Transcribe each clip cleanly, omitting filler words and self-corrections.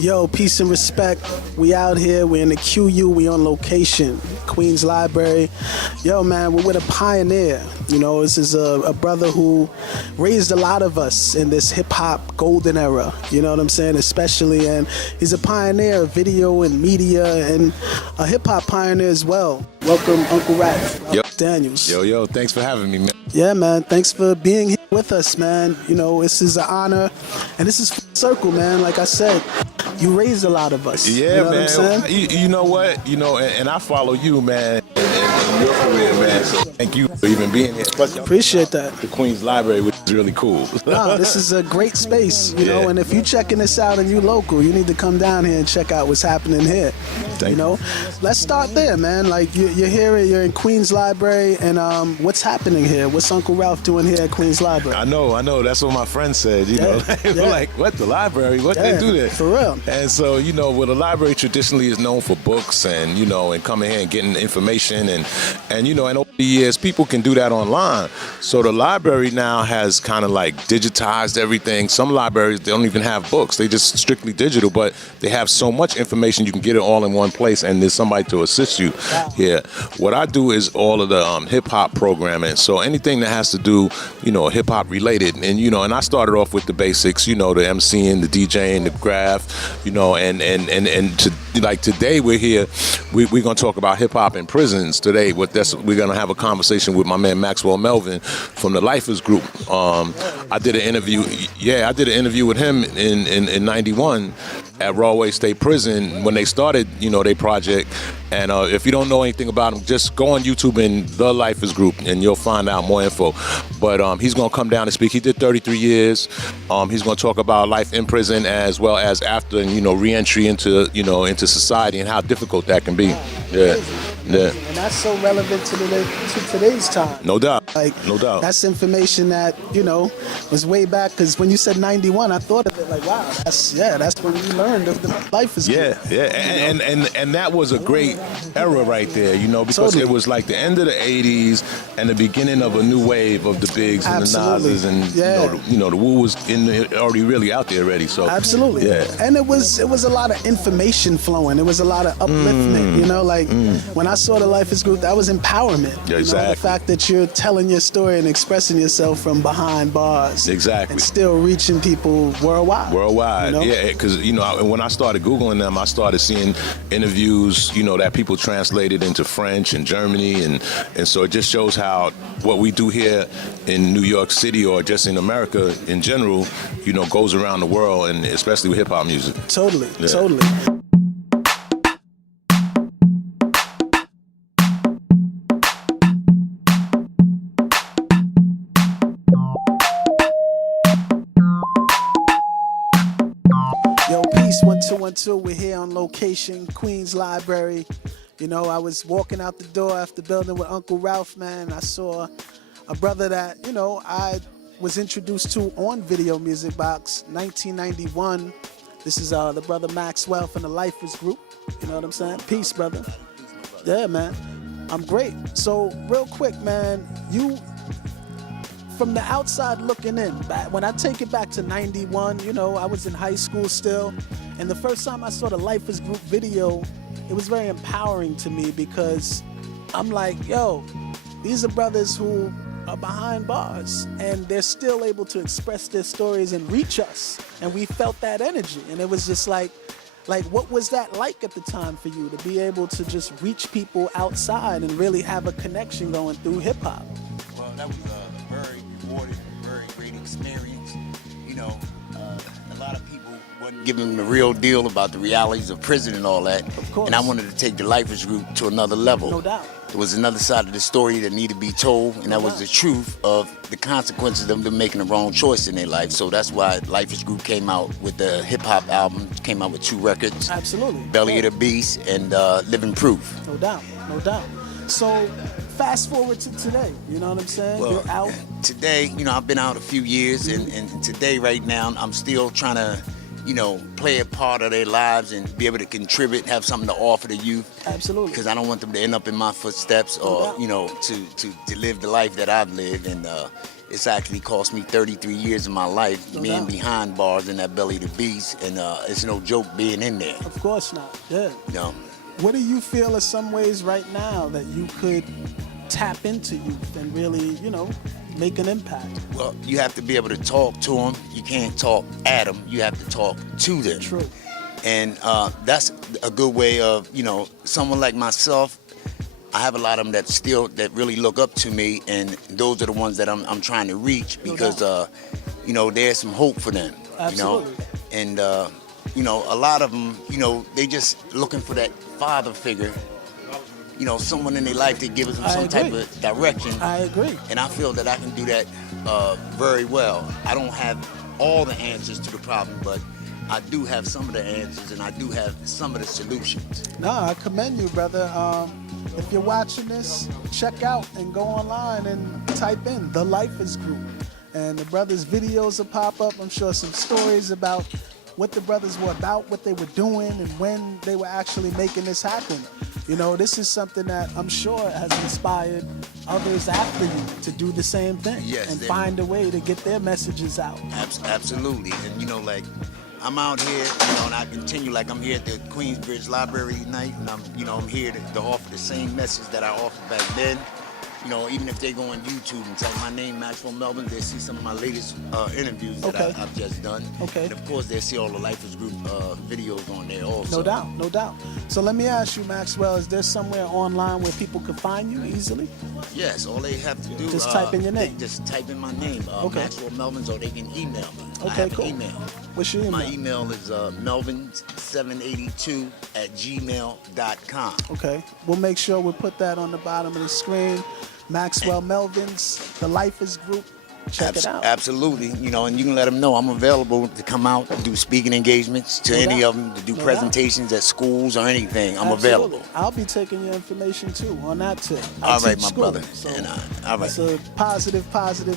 Yo, peace and respect. We out here. We're in the QU. We on location. Queens Library. Yo, man, we're with a pioneer. You know, this is a brother who raised a lot of us in this hip-hop golden era. You know what I'm saying? Especially, and he's a pioneer of video and media and a hip-hop pioneer as well. Welcome, Uncle Rap. Yo. Daniels. Yo, thanks for having me, man. Yeah, man, thanks for being here with us, man. You know, this is an honor, and this is circle, man. Like I said, you raised a lot of us. Yeah, you know man. What I'm saying? You know what? You know, and I follow you, man, in your career, man. So thank you for even being here. Appreciate that. The Queens Library, which is really cool. Wow, this is a great space, you know, and if you're checking this out and you local, you need to come down here and check out what's happening here. Thank you know, let's start there, man. Like you're here, you're in Queens Library, and what's happening here? What's Uncle Ralph doing here at Queens Library? I know. That's what my friend said. You know, they were like, "What, the library? What they do there?" For real. And so, you know, well, the library traditionally is known for books and, you know, and coming here and getting information and you know, and over the years, people can do that online. So the library now has kind of like digitized everything. Some libraries, they don't even have books. They just strictly digital, but they have so much information, you can get it all in one place, and there's somebody to assist you here. What I do is all of the hip-hop programming. So anything that has to do, you know, hip-hop related. And, you know, and I started off with the basics, you know, the MCing, the DJing, the graph, you know, and like today we're here, we're going to talk about hip-hop in prisons today. We're going to have a conversation with my man Maxwell Melvin from the Lifers Group. I did an interview with him in 91 at Rawway State Prison when they started, you know, their project. And if you don't know anything about him, just go on YouTube and The Lifers Group and you'll find out more info. But he's going to come down and speak. He did 33 years. He's going to talk about life in prison as well as after, and, you know, re-entry into society and how difficult that can be. Yeah. And that's so relevant to today's time. No doubt. Like, no doubt. That's information that, you know, was way back, because when you said 91, I thought of it like, wow, that's when we learned of the life is good. Yeah. And that was a great era right there, you know, because it was like the end of the 80s and the beginning of a new wave of the Bigs and the Nas's and you know the Wu was already really out there already. So absolutely. Yeah. And it was a lot of information flowing. It was a lot of upliftment, you know, like when I saw the Lifers Group, that was empowerment. Yeah, exactly. You know, the fact that you're telling your story and expressing yourself from behind bars. Exactly. And still reaching people worldwide. Worldwide, you know? Yeah, because, you know, when I started Googling them, I started seeing interviews, you know, that people translated into French and Germany, and so it just shows how what we do here in New York City or just in America in general, you know, goes around the world, and especially with hip-hop music. Totally. Yo, peace, 1212. We're here on location, Queens Library. You know, I was walking out the door after building with Uncle Ralph, man. I saw a brother that, you know, I was introduced to on Video Music Box, 1991. This is the brother Maxwell from the Lifers Group. You know what I'm saying? Peace, brother. Yeah, man. I'm great. So, real quick, man, you, from the outside looking in, when I take it back to 91, you know, I was in high school still, and the first time I saw the Lifers Group video, it was very empowering to me, because I'm like, yo, these are brothers who are behind bars, and they're still able to express their stories and reach us, and we felt that energy, and it was just like what was that like at the time for you, to be able to just reach people outside and really have a connection going through hip-hop? Well, that was a very rewarding, very great experience. You know, a lot of people wasn't giving them the real deal about the realities of prison and all that. Of course. And I wanted to take the Lifers group to another level. No doubt. It was another side of the story that needed to be told, and that was the truth of the consequences of them making the wrong choice in their life. So that's why Lifers Group came out with the hip-hop album, came out with 2 records. Absolutely. Belly of the Beast and Living Proof. No doubt, no doubt. So fast forward to today, you know what I'm saying? Well, You're out. today, you know, I've been out a few years, and today, right now, I'm still trying to, you know, play a part of their lives and be able to contribute, have something to offer the youth. Absolutely. Because I don't want them to end up in my footsteps or, you know, to live the life that I've lived. And it's actually cost me 33 years of my life being behind bars in that Belly of the Beast. And it's no joke being in there. Of course not. Yeah. You know? What do you feel are some ways right now that you could tap into youth and really, you know, make an impact? Well, you have to be able to talk to them. You can't talk at them. You have to talk to them. True. And that's a good way of, you know, someone like myself. I have a lot of them that really look up to me, and those are the ones that I'm trying to reach because, you know, there's some hope for them. Absolutely. You know? And, you know, a lot of them, you know, they just looking for that father figure. You know, someone in their life that gives them some type of direction. I agree. And I feel that I can do that very well. I don't have all the answers to the problem, but I do have some of the answers, and I do have some of the solutions. No, I commend you, brother. If you're watching this, check out and go online and type in The Lifers Group. And the brothers' videos will pop up. I'm sure some stories about what the brothers were about, what they were doing, and when they were actually making this happen. You know, this is something that I'm sure has inspired others after you to do the same thing and find a way to get their messages out. Absolutely. And, you know, like, I'm out here, you know, and I continue, like I'm here at the Queensbridge Library tonight, and I'm here to offer the same message that I offered back then. You know, even if they go on YouTube and type my name, Maxwell Melvins, they'll see some of my latest interviews that I've just done. Okay. And of course, they'll see all the Lifers Group videos on there also. No doubt, no doubt. So let me ask you, Maxwell, is there somewhere online where people can find you easily? Yes, all they have to do is just type in your name. Just type in my name, Maxwell Melvins, or they can email me. Okay, I have cool. An email. What's your email? My email is melvins782@gmail.com. Okay, we'll make sure we put that on the bottom of the screen. Maxwell Melvins, The Lifers Group. Check it out. Absolutely. You know, and you can let them know I'm available to come out and do speaking engagements to any of them, to do presentations at schools or anything. I'm available. I'll be taking your information too on that tip. All right, my brother. So all right. It's a positive,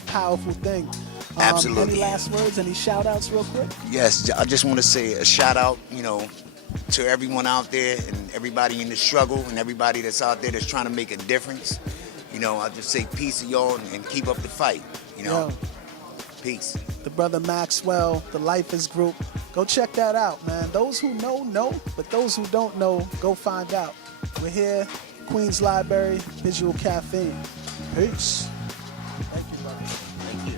powerful thing. Absolutely. Any last words, any shout outs real quick? Yes, I just want to say a shout out, you know, to everyone out there and everybody in the struggle and everybody that's out there that's trying to make a difference. You know, I just say peace to y'all and keep up the fight, you know. Peace. The brother Maxwell, The Lifers Group. Go check that out, man. Those who know, but those who don't know, go find out. We're here, Queens Library, Visual Caffeine. Peace. Thank you, brother. Thank you.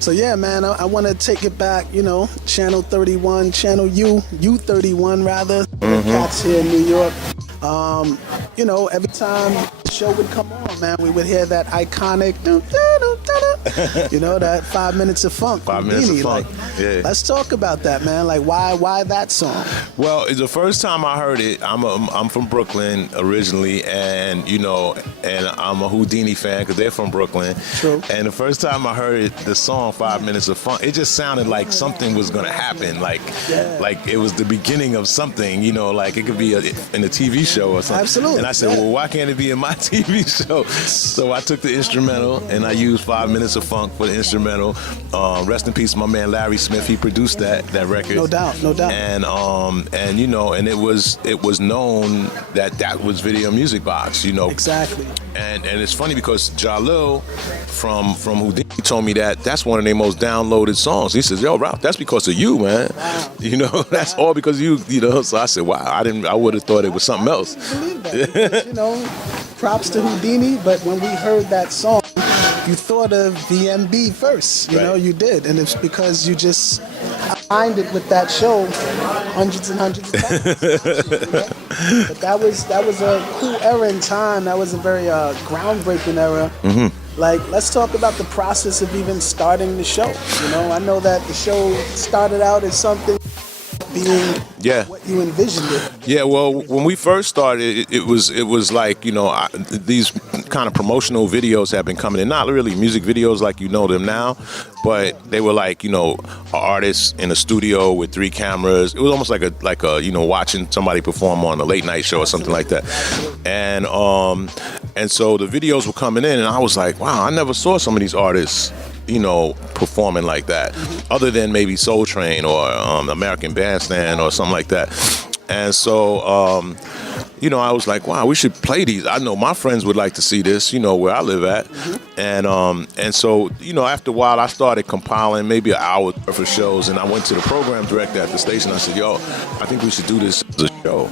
So yeah, man, I want to take it back, you know, Channel 31, Channel U31 rather, cats here in New York. You know, every time the show would come on, man, we would hear that iconic, you know, that 5 minutes of funk. 5 minutes of funk. Like, let's talk about that, man. Like, why that song? Well, the first time I heard it, I'm from Brooklyn originally, and you know, and I'm a Houdini fan because they're from Brooklyn. True. And the first time I heard it, the song 5 minutes of funk, it just sounded like something was gonna happen, like it was the beginning of something, you know, like it could be in a TV show or something. Absolutely. And I said, well, why can't it be in my TV show? So I took the instrumental and I used 5 minutes of funk for the instrumental. Rest in peace, my man Larry Smith. He produced that record. No doubt, no doubt. And you know, and it was known that was Video Music Box, you know. Exactly. And it's funny because Jalil from Houdini told me that's one of their most downloaded songs. He says, "Yo, Ralph, that's because of you, man. Wow. You know, that's all because you know." So I said, "Wow, I would have thought it was something else." I believe that because, you know, props to Houdini, but when we heard that song, you thought of VMB first. You know, you did, and it's because you just aligned it with that show hundreds and hundreds of times. You know? But that was a cool era in time. That was a very groundbreaking era. Like, let's talk about the process of even starting the show. You know, I know that the show started out as something being what you envisioned it. Yeah, well, when we first started, it was like, you know, these kind of promotional videos have been coming in. Not really music videos like you know them now, but they were like, you know, artists in a studio with 3 cameras. It was almost like a you know, watching somebody perform on a late night show or something like that. And so the videos were coming in, and I was like, wow, I never saw some of these artists, you know, performing like that, other than maybe Soul Train or American Bandstand or something like that. And so, you know, I was like, wow, we should play these. I know my friends would like to see this, you know, where I live at. And so, you know, after a while, I started compiling maybe an hour worth of shows, and I went to the program director at the station. I said, yo, I think we should do this as a show.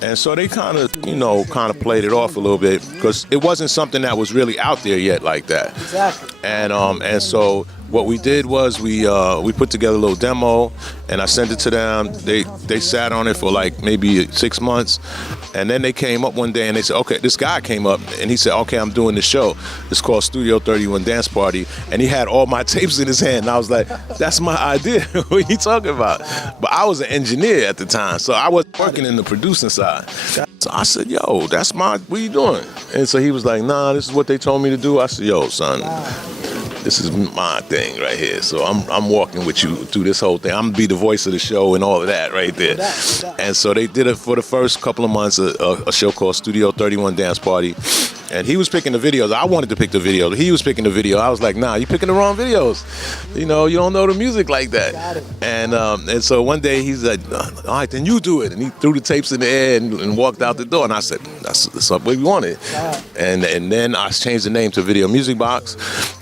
And so they kind of, you know, played it off a little bit, because it wasn't something that was really out there yet like that. Exactly. And so what we did was we put together a little demo, and I sent it to them. They sat on it for like maybe 6 months, and then they came up one day and they said, okay, this guy came up and he said, okay, I'm doing this show. It's called Studio 31 Dance Party, and he had all my tapes in his hand, and I was like, that's my idea. What are you talking about? But I was an engineer at the time, so I wasn't working in the producing side. So I said, yo, what are you doing? And so he was like, nah, this is what they told me to do. I said, yo, son, this is my thing right here. So I'm walking with you through this whole thing. I'm gonna be the voice of the show and all of that right there. And so they did it for the first couple of months, a show called Studio 31 Dance Party. And he was picking the videos. I wanted to pick the video. He was picking the video. I was like, nah, you picking the wrong videos. You know, you don't know the music like that. Got it. And so one day he's like, all right, then you do it. And he threw the tapes in the air and walked out the door. And I said, that's what we wanted. And then I changed the name to Video Music Box.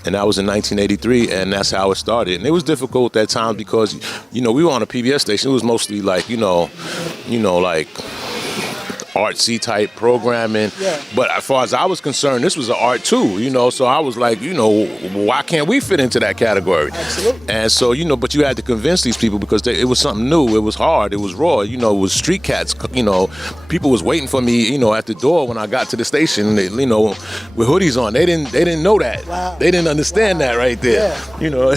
And that was in 1983. And that's how it started. And it was difficult at times because, you know, we were on a PBS station. It was mostly like, you know, like artsy type programming, but as far as I was concerned, this was an art too, you know, so I was like, you know, why can't we fit into that category? Absolutely. And so, you know, but you had to convince these people because it was something new, it was hard, it was raw, you know, it was street cats, you know, people was waiting for me, you know, at the door when I got to the station, they, you know, with hoodies on, they didn't know that. Wow. They didn't understand that right there, you know.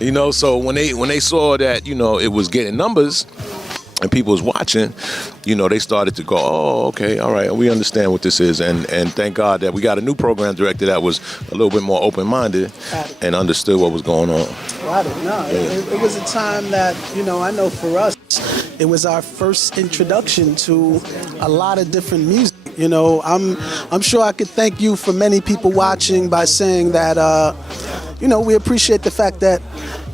You know, so when they saw that, you know, it was getting numbers, and people was watching, you know, they started to go, oh, okay, all right, we understand what this is. And thank God that we got a new program director that was a little bit more open-minded and understood what was going on. Got it. No, it was a time that, you know, I know for us, it was our first introduction to a lot of different music. You know, I'm sure I could thank you for many people watching by saying that, you know, we appreciate the fact that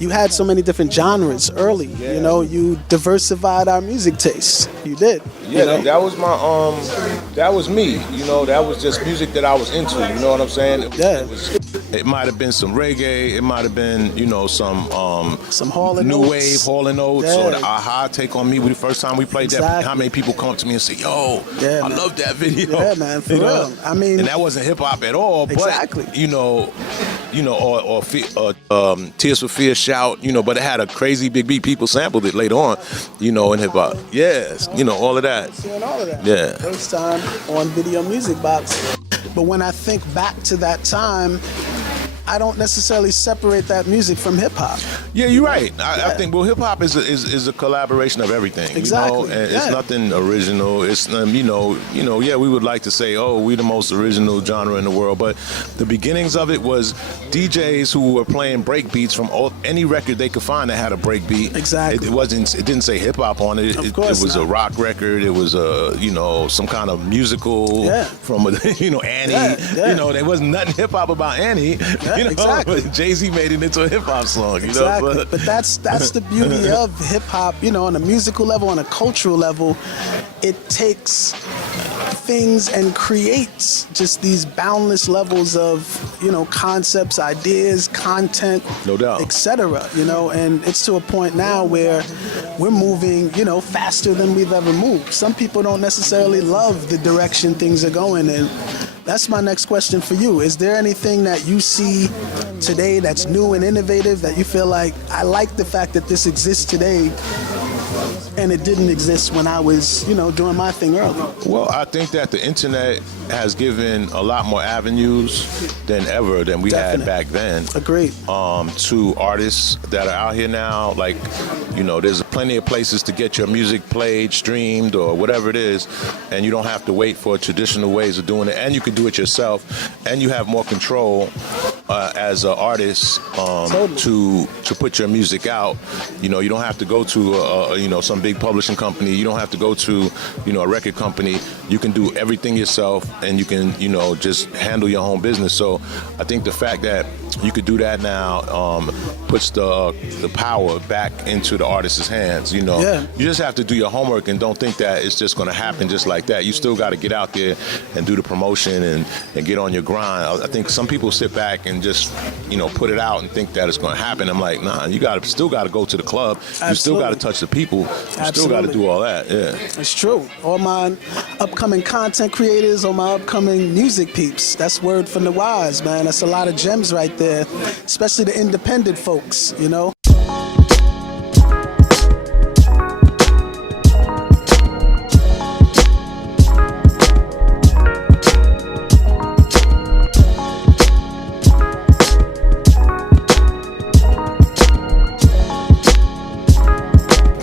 you had so many different genres early. Yeah. You know, you diversified our music tastes. You did. Yeah, you know? that was my that was me. You know, that was just music that I was into. You know what I'm saying? It might have been some reggae. It might have been, you know, some Hall & new Oates. wave Hall & Oates or the Aha Take on Me. The first time we played that, how many people come up to me and say, "Yo, I love that video." Yeah, man, for real. I mean, and that wasn't hip hop at all. Exactly. But, you know, or Tears for Fears shout, you know, but it had a crazy big beat. People sampled it later on, you know, in hip hop. Yes, you know, all of that. Seeing all of that. Yeah. First time on Video Music Box. But when I think back to that time, I don't necessarily separate that music from hip hop. Yeah, you're right. I think hip hop is a collaboration of everything. Exactly. You know? And it's nothing original. It's you know, yeah, we would like to say, oh, we're the most original genre in the world, but the beginnings of it was DJs who were playing break beats from any record they could find that had a break beat. Exactly. It didn't say hip hop on it. It was a rock record. It was you know, some kind of musical from you know, Annie. Yeah. You know, there wasn't nothing hip hop about Annie. You know, exactly. Jay-Z made it into a hip hop song. You exactly. know? But that's the beauty of hip hop. You know, on a musical level, on a cultural level, it takes things and creates just these boundless levels of, you know, concepts, ideas, content, No doubt. etc. You know, and it's to a point now where we're moving, you know, faster than we've ever moved. Some people don't necessarily love the direction things are going, and that's my next question for you. Is there anything that you see today that's new and innovative that you feel like, I like the fact that this exists today and it didn't exist when I was, you know, doing my thing early? Well, I think that the internet has given a lot more avenues than ever than we had back then. Agreed. To artists that are out here now. Like, you know, there's plenty of places to get your music played, streamed, or whatever it is, and you don't have to wait for traditional ways of doing it, and you can do it yourself, and you have more control as an artist to put your music out. You know, you don't have to go to you know, some big publishing company. You don't have to go to, you know, a record company. You can do everything yourself, and you can, you know, just handle your own business. So I think the fact that you could do that now puts the power back into the artist's hands. You know, you just have to do your homework and don't think that it's just going to happen just like that. You still got to get out there and do the promotion and get on your grind. I think some people sit back and just, you know, put it out and think that it's going to happen. I'm like, nah, you still got to go to the club. Absolutely. You still got to touch the people. You still got to do all that. Yeah, it's true. All my upcoming content creators, all my upcoming music peeps. That's word from the wise, man. That's a lot of gems right there, especially the independent folks, you know.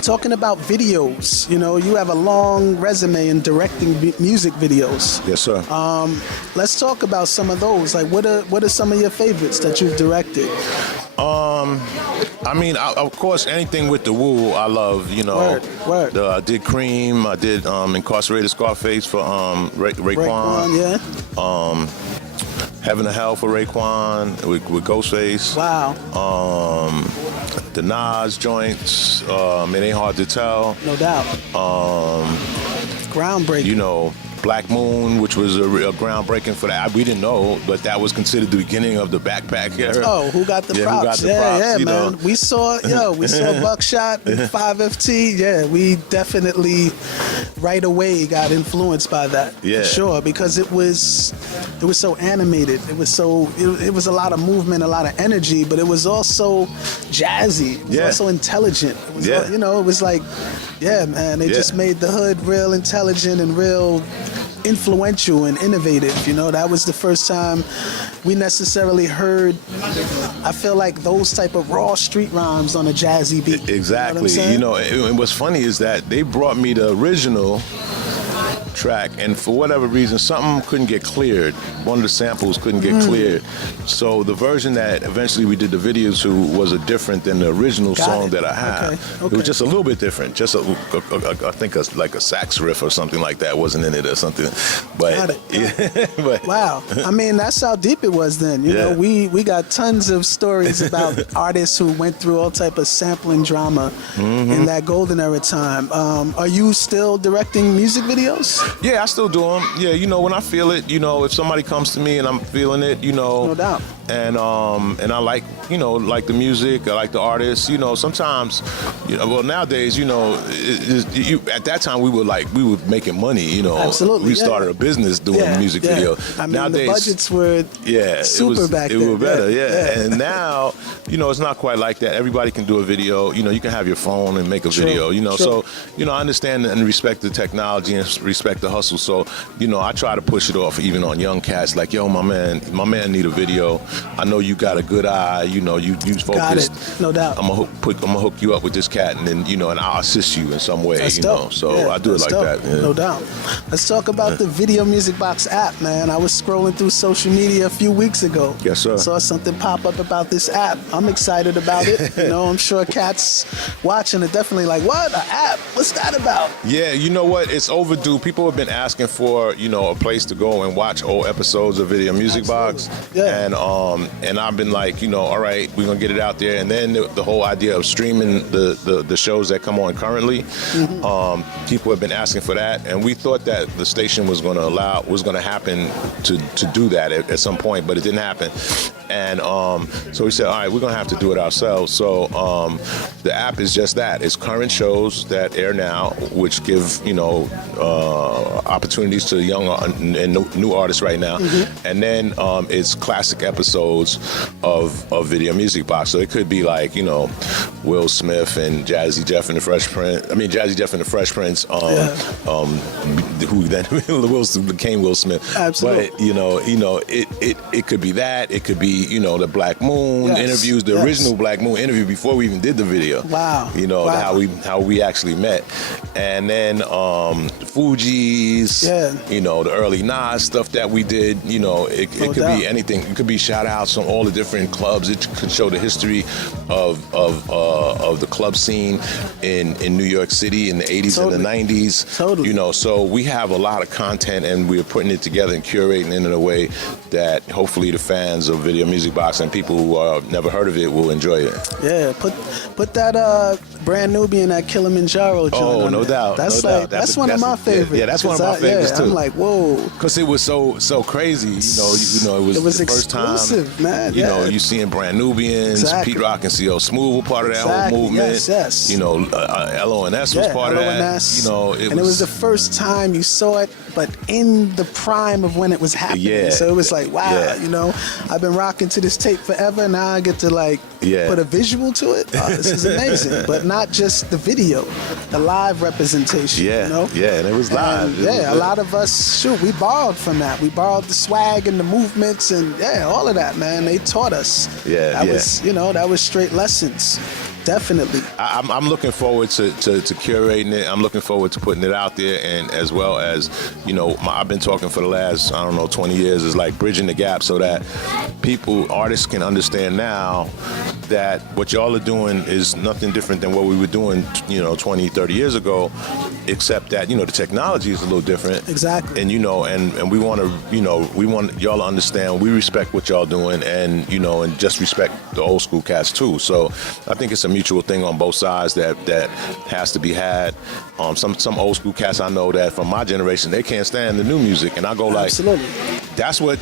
Talking about videos, you know, you have a long resume in directing music videos. Yes, sir. Let's talk about some of those. Like, what are some of your favorites that you've directed? I mean, of course, anything with the woo, I love. You know, Word. I did Cream. I did Incarcerated Scarface for Raekwon. Yeah. Heaven or Hell for Raekwon with Ghostface. Wow. The Nas joints. It Ain't Hard to Tell. No doubt. Groundbreaking. You know, Black Moon, which was a groundbreaking for that. We didn't know, but that was considered the beginning of the backpack era. Oh, who got the props? Who got the props, yeah, you man. know. We saw Buckshot and 5FT. Yeah, we definitely right away got influenced by that. Yeah. For sure, because it was so animated. It was a lot of movement, a lot of energy, but it was also jazzy. It was also intelligent. It was you know, it was like, yeah, man, they just made the hood real intelligent and real influential and innovative. You know, that was the first time we necessarily heard, I feel like, those type of raw street rhymes on a jazzy beat. Exactly. You know, and what's funny is that they brought me the original track, and for whatever reason, something couldn't get cleared. One of the samples couldn't get cleared. So the version that eventually we did the video to was different than the original song that I had. Okay. It was just a little bit different. Just I think like a sax riff or something like that wasn't in it or something. But, but wow. I mean, that's how deep it was then. You know, we got tons of stories about artists who went through all type of sampling drama in that golden era time. Are you still directing music videos? Yeah, I still do them. Yeah, you know, when I feel it, you know, if somebody comes to me and I'm feeling it, you know, no doubt. And I like, you know, like the music, I like the artists, you know. Sometimes, you know, well, nowadays, you know, at that time we were making money, you know. Absolutely. We started a business doing music video. I mean, nowadays, the budgets were super back then. It was better, And now, you know, it's not quite like that. Everybody can do a video. You know, you can have your phone and make a video. You know, so you know, I understand and respect the technology and respect the hustle. So, you know, I try to push it off even on young cats. Like, yo, my man need a video. I know you got a good eye. You know, you focused. Got it. No doubt. I'm gonna hook you up with this cat, and then, you know, and I'll assist you in some way. That's you dope. know, so I do it like that. Yeah. No doubt. Let's talk about the Video Music Box app, man. I was scrolling through social media a few weeks ago. Yes, sir. Saw something pop up about this app. I'm excited about it. You know, I'm sure cats watching are definitely like, what? An app? What's that about? Yeah, you know what? It's overdue. People have been asking for, you know, a place to go and watch old episodes of Video Music Box. Yeah. And and I've been like, all right, we're gonna get it out there. And then the whole idea of streaming the shows that come on currently, people have been asking for that, and we thought that the station was gonna happen to do that at some point, but it didn't happen. And so we said, all right, we're gonna have to do it ourselves. So the app is just that. It's current shows that air now, which give opportunities to young and new artists right now. And then it's classic episodes of Video Music Box. So it could be like, Will Smith and Jazzy Jeff and the Fresh Prince. Jazzy Jeff and the Fresh Prince, who then became Will Smith. Absolutely. But it could be that. It could be the Black Moon interviews, the original Black Moon interview before we even did the video. Wow. How we actually met, and then the Fugees. The early Nas stuff that we did. It could be anything. It could be shout outs on all the different clubs. It could show the history of the club scene in New York City in the 80s and the 90s. Totally. So we have a lot of content, and we're putting it together and curating it in a way that hopefully the fans of Video Music Box and people who never heard of it will enjoy it. Yeah, put that Brand Nubian at Kilimanjaro joint on no there. doubt. That's one of my favorites. Yeah, that's one of my favorites too. I'm like, whoa. Because it was so crazy. It was the first time. Man. You seeing Brand Nubians, Pete Rock and C.O. Smooth were part of that whole movement. Yes. LONS was part of that. It was the first time you saw it, but in the prime of when it was happening. Yeah. So it was like, wow, I've been rocking to this tape forever. Now I get to put a visual to it. Oh, this is amazing. But not just the video, the live representation. Yeah, and it was live. A lot of us, we borrowed from that. We borrowed the swag and the movements and all of that, man. They taught us. That was straight lessons. Definitely. I'm looking forward to curating it. I'm looking forward to putting it out there, and as well as, I've been talking for the last, 20 years, is like bridging the gap so that artists can understand now that what y'all are doing is nothing different than what we were doing, 20, 30 years ago, except that, the technology is a little different. Exactly. And, and we want to, we want y'all to understand we respect what y'all doing, and, and just respect the old school cats too. So I think it's a mutual thing on both sides that has to be had. Some old school cats I know that from my generation, they can't stand the new music, and I go like, absolutely. That's what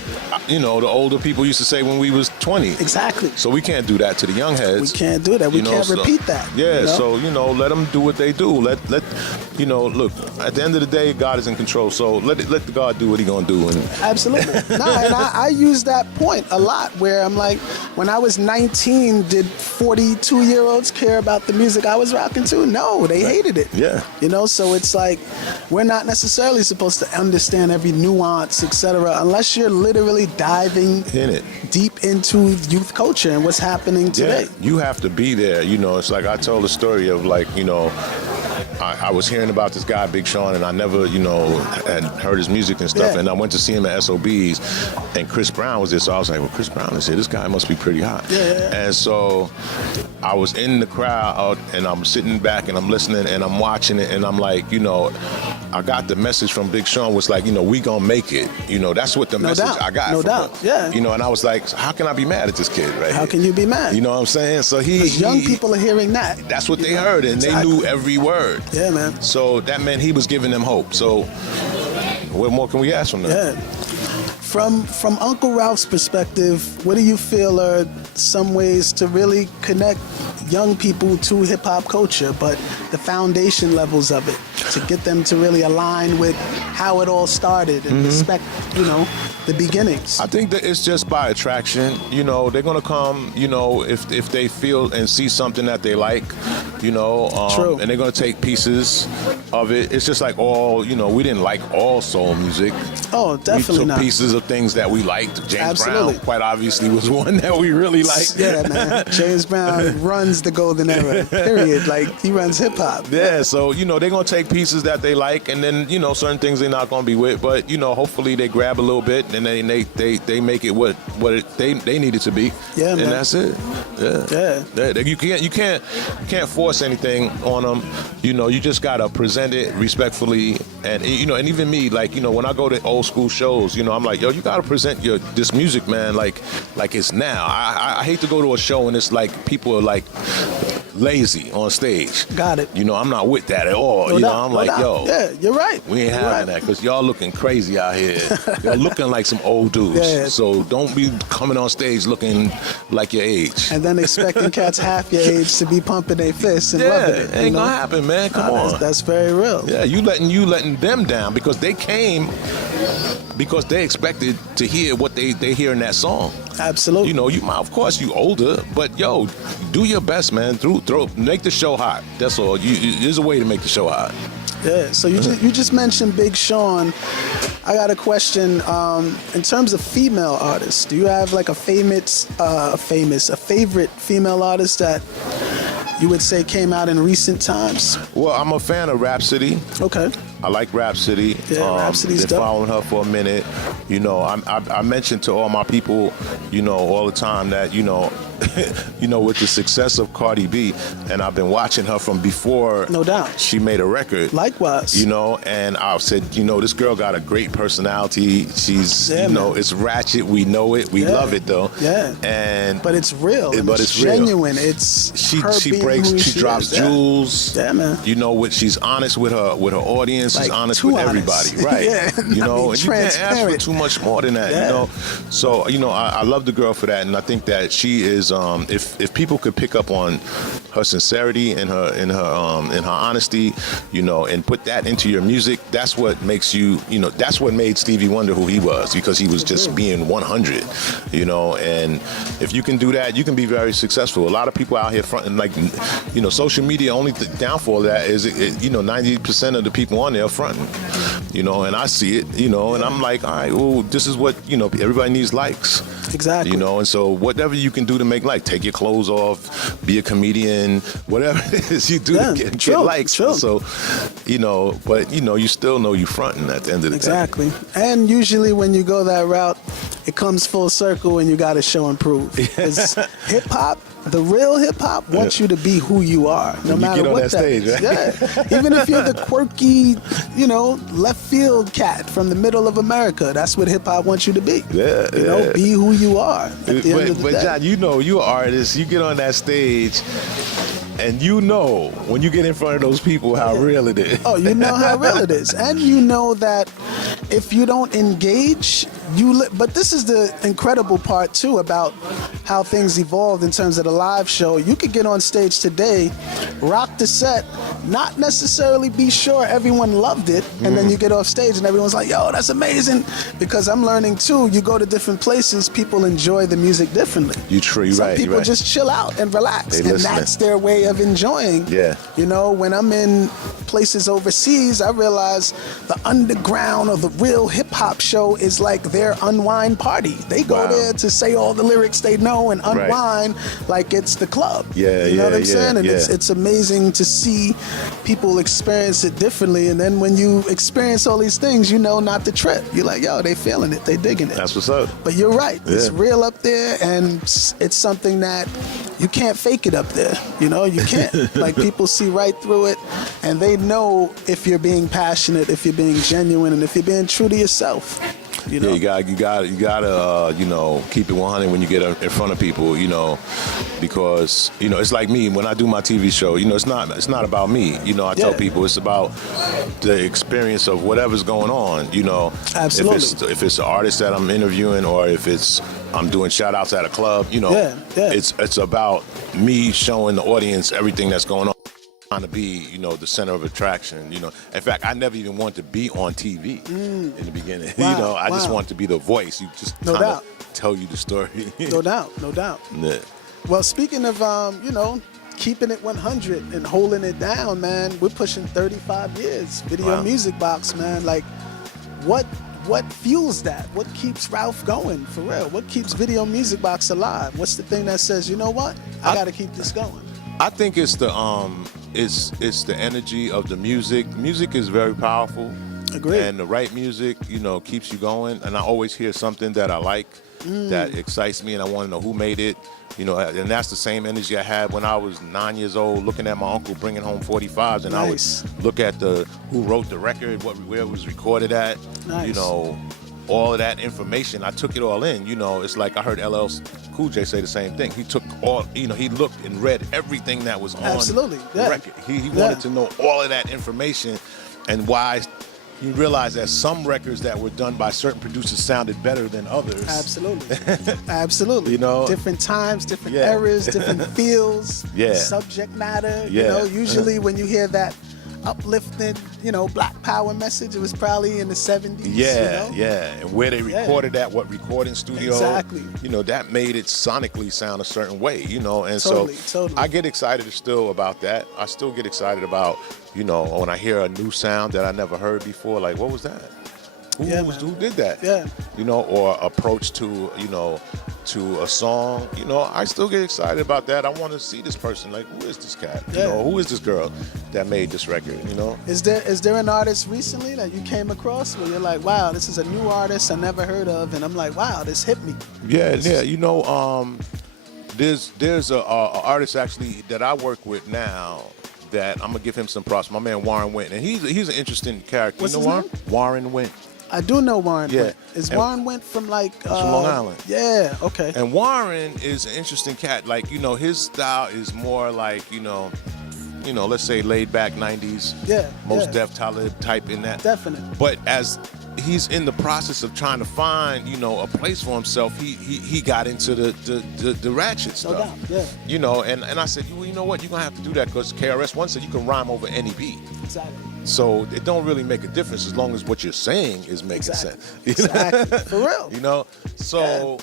the older people used to say when we was 20. Exactly. So we can't do that to the young heads. We can't do that. We can't repeat that. Yeah. So let them do what they do. Let look. At the end of the day, God is in control. So let the God do what He gonna do. Absolutely. And I use that point a lot. Where I'm like, when I was 19, did 42-year-olds care about the music I was rocking to? No, they hated it. Yeah. So it's like we're not necessarily supposed to understand every nuance, etc., unless you're literally diving in it deep into youth culture and what's happening today. Yeah, you have to be there. It's like I told the story of I was hearing about this guy, Big Sean, and I never, had heard his music and stuff. Yeah. And I went to see him at SOB's, and Chris Brown was there. So I was like, well, Chris Brown is here. This guy must be pretty hot. Yeah. And so I was in the crowd, and I'm sitting back, and I'm listening, and I'm watching it, and I'm like, I got the message from Big Sean was like, we gonna make it. That's what the message I got from him. Yeah. And I was like, how can I be mad at this kid right How here? can you be mad? You know what I'm saying? So because young people are hearing that. That's what they heard, and they knew every word. Yeah, man. So that meant he was giving them hope. So what more can we ask from them? Yeah. From Uncle Ralph's perspective, what do you feel are some ways to really connect young people to hip-hop culture, but the foundation levels of it, to get them to really align with how it all started and respect, the beginnings? I think that it's just by attraction. They're going to come, if they feel and see something that they like, True. And they're going to take pieces of it. It's just like we didn't like all soul music. Oh, definitely we took not. pieces of things that we liked. James Absolutely. Brown, quite obviously, was one that we really liked. Yeah, man. James Brown runs the golden era, period. Like, he runs hip-hop. Yeah, so, they're going to take pieces that they like, and then, certain things they're not going to be with. But, hopefully they grab a little bit and they make it what they need it to be. Yeah, and man. that's it. Yeah. You can't force anything on them. You know, you just gotta present it respectfully, and you know, and even me, like, you know, when I go to old school shows, you know, I'm like, yo, you gotta present this music, man, like it's now. I hate to go to a show and it's like people are like lazy on stage. Got it. You know, I'm not with that at all. No you know, doubt, I'm no like, doubt. yo, Yeah, you're right. we ain't You're having right. that because y'all looking crazy out here. Y'all looking like some old dudes. Yeah. So don't be coming on stage looking like your age. And then expecting cats half your age to be pumping their fists and Yeah, loving it. ain't gonna happen, man. Come on. That's very real. Yeah, you letting them down because they came because they expected to hear what they hear in that song. Absolutely. You know, of course you older, but yo, do your best, man. Make the show hot. That's all. There's a way to make the show hot. Yeah. So you just mentioned Big Sean. I got a question. In terms of female artists, do you have like a favorite female artist that you would say came out in recent times? Well, I'm a fan of Rhapsody. Okay. I like Rhapsody. Yeah, Rhapsody's been dope. following her for a minute. You know, I mentioned to all my people, you know, all the time that, you know, you know, with the success of Cardi B, and I've been watching her from before. No doubt. She made a record. Likewise. You know, and I said, you know, this girl got a great personality. She's, Yeah, you know, man. it's ratchet. We know it. We love it though. Yeah. But it's real. And but it's it's real. genuine. It's she being breaks. who She drops is. jewels. Yeah, man. You know, she's honest with her audience. She's Like, honest too with honest. everybody, right? Yeah. You know, I mean, and you can't ask for transparent. too much more than that. Yeah. You know, so you know, I love the girl for that, and I think that she is. If people could pick up on her sincerity and her honesty, you know, and put that into your music, that's what makes you. You know, that's what made Stevie Wonder who he was, because he was just being 100. You know, and if you can do that, you can be very successful. A lot of people out here fronting, like, you know, social media. Only the downfall of that is, you know, 90% of the people on there are fronting. You know, and I see it. You know, and I'm like, all right, well, this is what, you know, everybody needs likes. Exactly. You know, and so whatever you can do to make likes, take your clothes off, be a comedian, whatever it is you do to get likes. True. So, you know, but you know, you still know you fronting at the end of the day. Exactly. And usually when you go that route, it comes full circle and you got to show and prove. Because hip hop, the real hip hop wants you to be who you are, no When you matter get on what that stage, is. right? Yeah. Even if you're the quirky, you know, left field cat from the middle of America, that's what hip hop wants you to be. Yeah, You know, be who you are at the end of the but day. John, you know, you're an artist. You get on that stage, and you know when you get in front of those people how real it is. Oh, you know how real it is. And you know that if you don't engage, but this is the incredible part too about how things evolved in terms of the live show. You could get on stage today, rock the set, not necessarily be sure everyone loved it, and then you get off stage and everyone's like, yo, that's amazing. Because I'm learning too, you go to different places, people enjoy the music differently. Some people just chill out and relax, and that's their way of enjoying. Yeah. You know, when I'm in places overseas, I realize the underground or the real hip hop show is like their unwind party. They go there to say all the lyrics they know and unwind like it's the club. You know what I'm saying? And it's amazing to see people experience it differently. And then when you experience all these things, you know not to trip. You're like, yo, they feeling it, they digging it. That's what's up. But you're right. It's real up there, and it's something that you can't fake it up there. You know, you can't. Like, people see right through it, and they know if you're being passionate, if you're being genuine, and if you're being true to yourself. You know? Yeah, you gotta, you know, keep it 100 when you get in front of people, you know, because, you know, it's like me when I do my TV show. You know, it's not about me. You know, I tell people it's about the experience of whatever's going on. You know, absolutely. If it's an artist that I'm interviewing, or if I'm doing shout outs at a club. You know, it's about me showing the audience everything that's going on. Trying to be, you know, the center of attraction. You know, in fact, I never even wanted to be on TV in the beginning. Wow, you know, I just wanted to be the voice. You just no doubt tell you the story. No doubt. Yeah. Well, speaking of, you know, keeping it 100 and holding it down, man, we're pushing 35 years. Video Music Box, man. Like, what fuels that? What keeps Ralph going, for real? What keeps Video Music Box alive? What's the thing that says, you know what? I got to keep this going. I think it's the it's the energy of the music. Music is very powerful. Agreed. And the right music, you know, keeps you going. And I always hear something that I like, that excites me, and I want to know who made it. You know, and that's the same energy I had when I was 9 years old, looking at my uncle bringing home 45s, and Nice. I would look at who wrote the record, where it was recorded at. Nice. You know, all of that information. I took it all in. You know, it's like I heard LL Cool J say the same thing. He took all, you know, he looked and read everything that was on Absolutely, the yeah. record. He wanted to know all of that information, and why he realized that some records that were done by certain producers sounded better than others. Absolutely. Absolutely. You know? Different times, different Yeah. eras, different feels, Yeah. subject matter. You Yeah. know, usually when you hear that uplifting, you know, Black Power message, it was probably in the 70s. Yeah, you know? yeah. And where they recorded at, what recording studio. Exactly. You know, that made it sonically sound a certain way, you know. And Totally, so totally. I get excited still about that. I still get excited about, you know, when I hear a new sound that I never heard before, like, what was that? Who did that? Yeah. You know, or approach to, you know, to a song. You know, I still get excited about that. I want to see this person. Like, who is this cat? You Yeah. know, who is this girl that made this record, you know? Is there an artist recently that you came across where you're like, wow, this is a new artist I never heard of, and I'm like, wow, this hit me? Yeah, yeah. You know, there's a artist actually that I work with now that I'm gonna give him some props. My man Warren Went, and he's an interesting character. What's you know his Warren? name? Warren Went. I do know Warren Yeah. Went. Is And- Warren Went from like from Long Island. Yeah, okay. And Warren is an interesting cat. Like, you know, his style is more like, you know, let's say laid back 90s. Yeah, Most yeah. Def Talib type in that. Definitely. But as he's in the process of trying to find, you know, a place for himself, he got into the ratchet stuff. No doubt, yeah. You know, and I said, well, you know what, you're gonna have to do that because KRS-One said you can rhyme over any beat. Exactly. So it don't really make a difference as long as what you're saying is making Exactly. sense. You know? Exactly. For real. You know, so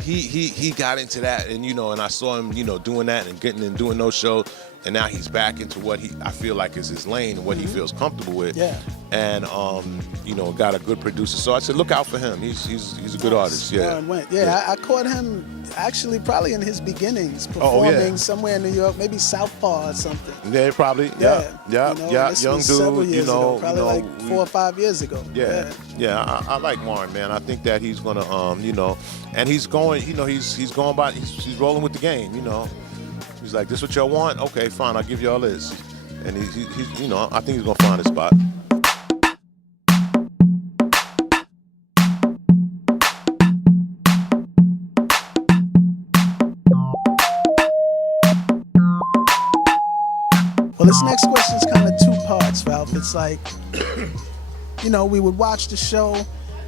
he got into that, and you know, and I saw him, you know, doing that and getting and doing those shows, and now he's back into what I feel like is his lane and what he feels comfortable with. Yeah. And you know, got a good producer. So I said, look out for him. He's a good artist. Yeah. Warren Went. Yeah, I caught him actually probably in his beginnings performing somewhere in New York, maybe Southpaw or something. Yeah, probably. Yeah. You know, this Young was several dude. years You know, ago, probably like 4 or 5 years ago. Yeah. I like Warren, man. I think that he's gonna, you know, and he's going, you know, he's going by, he's rolling with the game, you know. He's like, this what y'all want? Okay, fine, I'll give y'all this. And he's, you know, I think he's gonna find a spot. Well, this next question is kind of 2 parts, Ralph. It's like, you know, we would watch the show.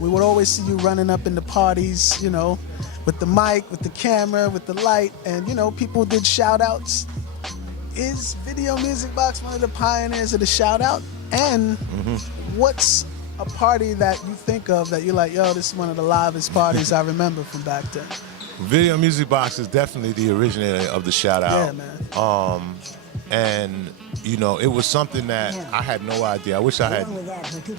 We would always see you running up in the parties, you know, with the mic, with the camera, with the light, and, you know, people did shout-outs. Is Video Music Box one of the pioneers of the shout-out? And what's a party that you think of that you're like, yo, this is one of the livest parties I remember from back then? Video Music Box is definitely the originator of the shout out. Yeah, man. And you know, it was something that I had no idea. I wish I had,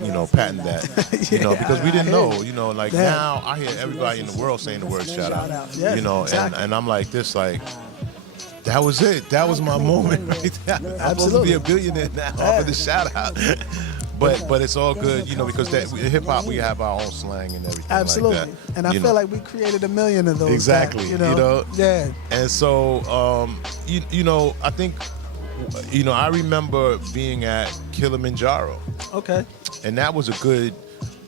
you know, patented that, you know, because we didn't know, you know, like now I hear everybody in the world saying the word shout out, Yeah, you know, exactly. and I'm like this, like, that was it. That was my moment right there. I'm supposed to be a billionaire now off of the shout out. But it's all good, you know, because hip hop, we have our own slang and everything. Absolutely. Like that, And I feel like we created 1 million of those. Exactly. Back, You know? Yeah. And so, you know, I think, you know, I remember being at Kilimanjaro, Okay. and that was a good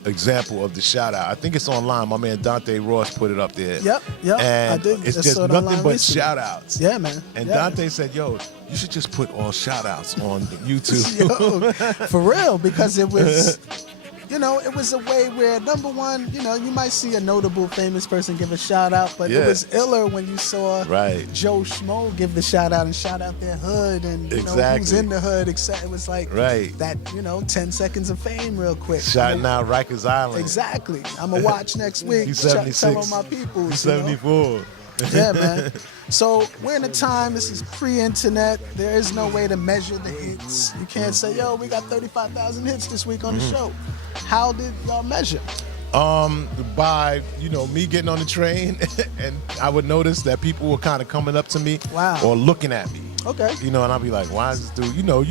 example of the shout out. I think it's online. My man Dante Ross put it up there. Yep. And I did. it's just just saw it nothing online but recently. shout outs. Yeah, man. And Yeah. Dante said, yo, you should just put all shout outs on YouTube. Yo, for real, because it was, you know, it was a way where, number one, you know, you might see a notable famous person give a shout out, but it Yeah. was iller when you saw Right. Joe Schmo give the shout out and shout out their hood and, you know, who's Exactly. in the hood, except it was like Right. that, you know, 10 seconds of fame real quick. Shouting out Rikers Island. Exactly. I'm going to watch next week. He's Tell 76. all my people. He's you know? 74. Yeah, man. So we're in a time, this is pre-internet. There is no way to measure the hits. You can't say, yo, we got 35,000 hits this week on the show. How did y'all measure? By, you know, me getting on the train, and I would notice that people were kind of coming up to me Wow. or looking at me. Okay. You know, and I'll be like, why is this dude? You know,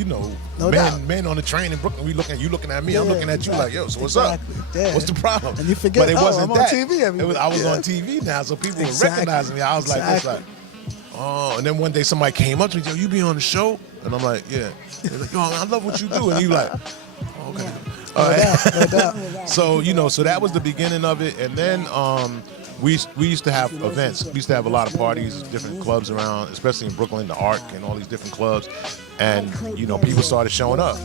No doubt. men on the train in Brooklyn, you looking at me, I'm Yeah, looking at you like, yo, so what's exactly. up? Yeah. What's the problem? And you forget, but it wasn't I'm on that. TV every week. I was Yeah. on TV now, so people were Exactly. recognizing me. I was like, it's like, oh, and then one day somebody came up to me, yo, you be on the show? And I'm like, yeah. They're like, yo, I love what you do. And you like, oh, okay. All right. No doubt. So, so that was the beginning of it. And then we used to have events. We used to have a lot of parties, different clubs around, especially in Brooklyn, the Arc and all these different clubs. And, people started showing up.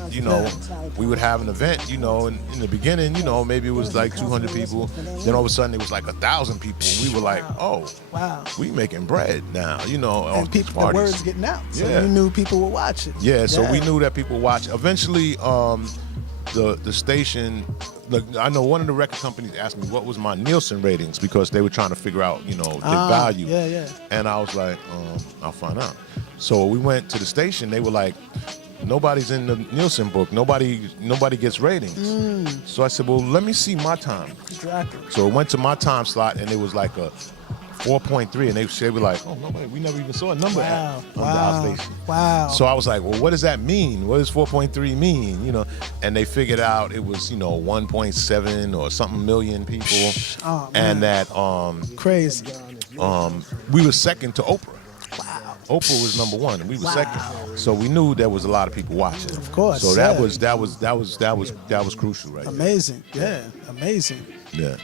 We would have an event, and in the beginning, maybe it was like 200 people. Then all of a sudden it was like 1,000 people. And we were like, oh, wow, we making bread now, and people, the word's getting out. So you knew people were watching. Yeah, so we knew that people watch. Eventually, the station, I know one of the record companies asked me what was my Nielsen ratings because they were trying to figure out, the value. Yeah. And I was like, I'll find out. So we went to the station. They were like, nobody's in the Nielsen book. Nobody gets ratings. So I said, well, let me see my time. Exactly. So it went to my time slot, and it was like a 4.3, and they were like, oh, nobody, we never even saw a number on our station. Wow. So I was like, well, what does that mean? What does 4.3 mean? And they figured out it was, 1.7 or something million people. Oh, and that crazy. We were second to Oprah. Wow. Oprah was number one, and we were second. So we knew there was a lot of people watching. Of course. So that was crucial, right? Amazing. there. Yeah. Amazing. Yeah.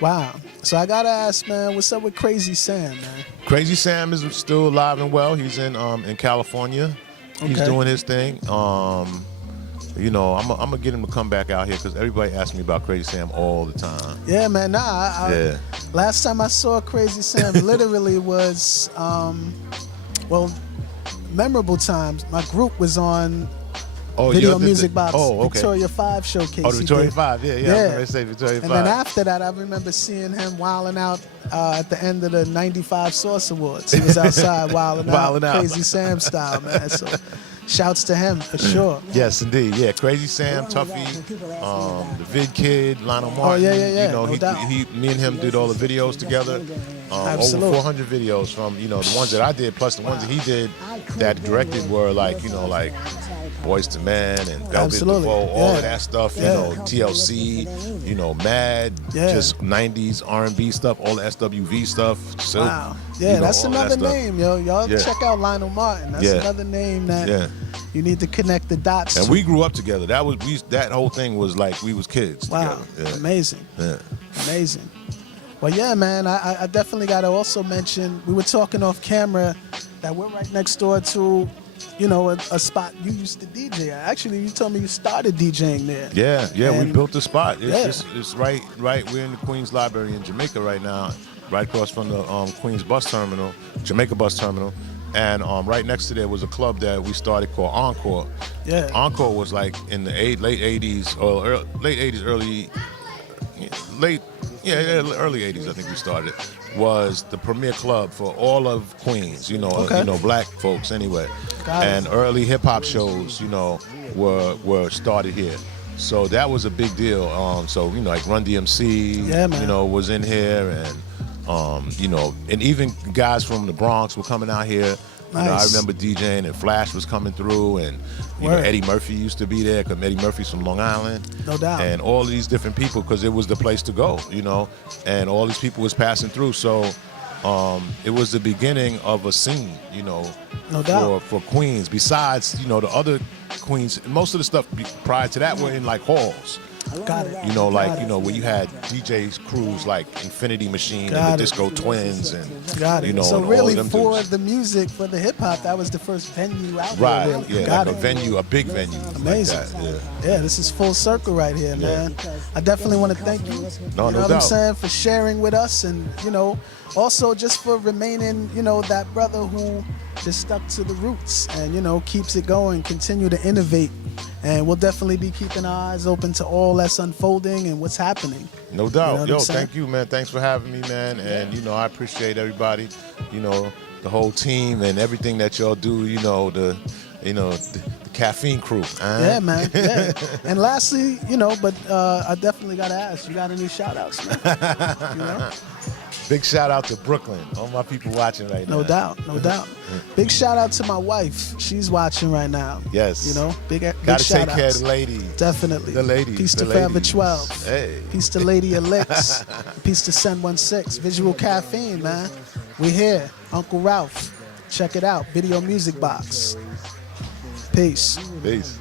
Wow. So I gotta ask, man, what's up with Crazy Sam, man? Crazy Sam is still alive and well. He's in California. He's doing his thing. I'm gonna get him to come back out here because everybody asks me about Crazy Sam all the time. Yeah, man. Last time I saw Crazy Sam literally was, memorable times. My group was on Video Music Box, Victoria 5 showcase. Oh, the Victoria 5, yeah. I was going to say Victoria 5. And then after that, I remember seeing him wilding out at the end of the 95 Source Awards. He was outside wilding out, Crazy Sam style, man. So shouts to him for sure. Yes, indeed. Yeah, Crazy Sam, Tuffy, the Vid Kid, Lionel Martin. Oh, yeah. Me and him did all the videos together. Over 400 videos from, the ones that I did, plus the ones that he did that directed were like Boyz II Men and Velvet DeVoe, all of that stuff, TLC, Mad, just 90s R&B stuff, all the SWV stuff. Silk, wow. Yeah, that's another name, yo. Y'all check out Lionel Martin. That's another name that you need to connect the dots and to. we grew up together. That whole thing was like we was kids wow. together. Yeah. Amazing. Yeah. Amazing. Well, yeah, man, I definitely got to also mention, we were talking off camera that we're right next door to, a spot you used to DJ. Actually, you told me you started DJing there. Yeah, we built the spot. It's right. We're in the Queens Library in Jamaica right now, right across from the Queens bus terminal, Jamaica bus terminal. And right next to there was a club that we started called Encore. Yeah. Encore was like in the late 80s, or late 80s, early 80s, I think we started. Was the premier club for all of Queens, black folks anyway. And early hip hop shows, were started here. So that was a big deal. Like Run DMC, was in here, and and even guys from the Bronx were coming out here. I remember DJing, and Flash was coming through, and Eddie Murphy used to be there because Eddie Murphy's from Long Island. No doubt. And all these different people because it was the place to go, and all these people was passing through. So it was the beginning of a scene, no doubt. for Queens. Besides, the other Queens, most of the stuff prior to that were in like halls. Got it. Where you had DJs crews like Infinity Machine and the Disco Twins and got it. So and all really of them for dudes. the music, for the hip hop, that was the first venue out there. Right, Really. yeah, Got like it. a big venue. Amazing. Like that, Yeah, this is full circle right here, man. I definitely want to thank you. No you know what doubt. I'm saying, for sharing with us, and also just for remaining, that brother who just stuck to the roots and keeps it going, continue to innovate. And we'll definitely be keeping our eyes open to all that's unfolding and what's happening. No doubt. You know Thank you, man. Thanks for having me, man. And, I appreciate everybody, the whole team and everything that y'all do, the caffeine crew. Yeah, man. Yeah. And lastly, I definitely got to ask, you got any shout outs, man? Big shout out to Brooklyn. All my people watching right now. No doubt, no doubt. Big shout out to my wife. She's watching right now. Yes. You know, big Gotta shout take care of outs. the ladies. Definitely. The ladies. Peace the to Forever ladies. 12. Hey. Peace to Lady Elix. Peace to Sen 16. Visual Caffeine, man. We here. Uncle Ralph. Check it out. Video Music Box. Peace. Peace.